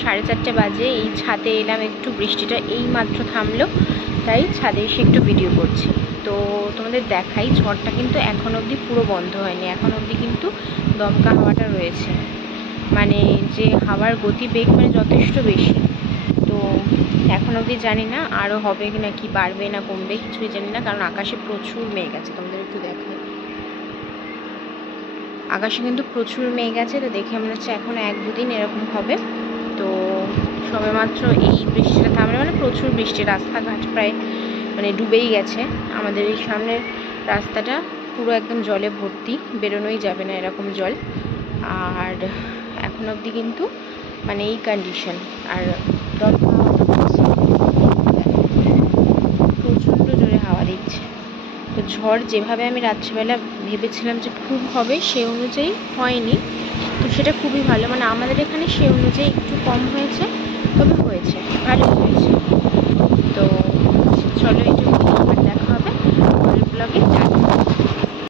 4:30 বাজে। এই ছাদে এলাম, একটু বৃষ্টিটা এই মাত্র থামলো, তাই ছাদে এসে একটু ভিডিও করছি। তো তোমাদের দেখাই, ঝড়টা কিন্তু এখন অবধি পুরো বন্ধ হয়নি, এখন অবধি কিন্তু দমকা হাওয়াটা রয়েছে, মানে যে হাওয়ার গতিবেগ মানে যথেষ্ট বেশি। তো এখন অবধি জানি না আরও হবে কি না, কি বাড়বে না কমবে কিছুই জানি না, কারণ আকাশে প্রচুর মেঘ আছে। তোমাদের একটু দেখাই, আকাশে কিন্তু প্রচুর মেঘ আছে। তো দেখে মনে হচ্ছে এখনও 1-2 দিন এরকম হবে। তো সবেমাত্র এই বৃষ্টিটা থামলে, মানে প্রচুর বৃষ্টি, রাস্তাঘাট প্রায় মানে ডুবেই গেছে। আমাদের এই সামনের রাস্তাটা পুরো একদম জলে ভর্তি, বেরোনোই যাবে না এরকম জল। আর এখন অবধি কিন্তু মানে এই কন্ডিশন। আর প্রচণ্ড জোরে হাওয়া দিচ্ছে। তো ঝড় যেভাবে আমি রাত্রিবেলা ভেবেছিলাম যে খুব হবে, সে অনুযায়ী হয়নি। তো সেটা খুবই ভালো, মানে আমাদের এখানে সে অনুযায়ী একটু কম হয়েছে, তবে হয়েছে, ভালো হয়েছে। তো চলো